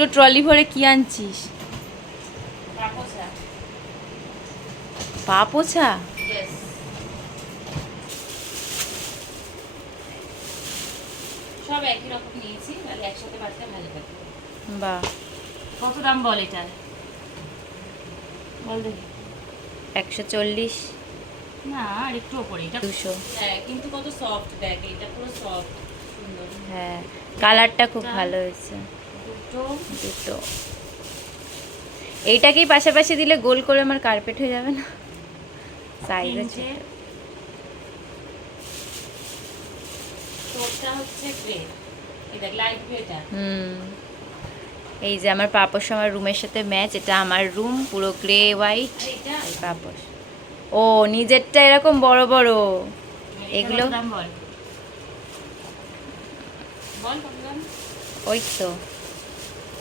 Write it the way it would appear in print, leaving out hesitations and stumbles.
দুটো ট্রলি ভরে কি আনছিস? পা পোছা? সব একই রকম নিয়েছি, তাহলে একসাথে বাঁচতে ভালো লাগে। বাহ, কত দাম বল এটার? বল দেখি। 140। না, আর একটু ওপরে। এটা 200। হ্যাঁ, কিন্তু কত সফট, দেখ এটা পুরো সফট, সুন্দর। হ্যাঁ, কালারটা খুব ভালো হয়েছে। দুটো এইটাকেই পাশাপাশি দিলে গোল করে আমার কার্পেট হয়ে যাবে না? সাইজ আছে। তিনটে। তোরটা হচ্ছে গ্রে, এই দেখ লাইট গ্রেটা। এই যে আমার পাপোশ আমার রুমের সাথে ম্যাচ। এটা আমার রুম পুরো গ্রে হোয়াইট। আর এটা পাপোশ ও নিজেরটা এরকম বড় বড়। এগুলো দাম বল, বল কত দাম? ওই তো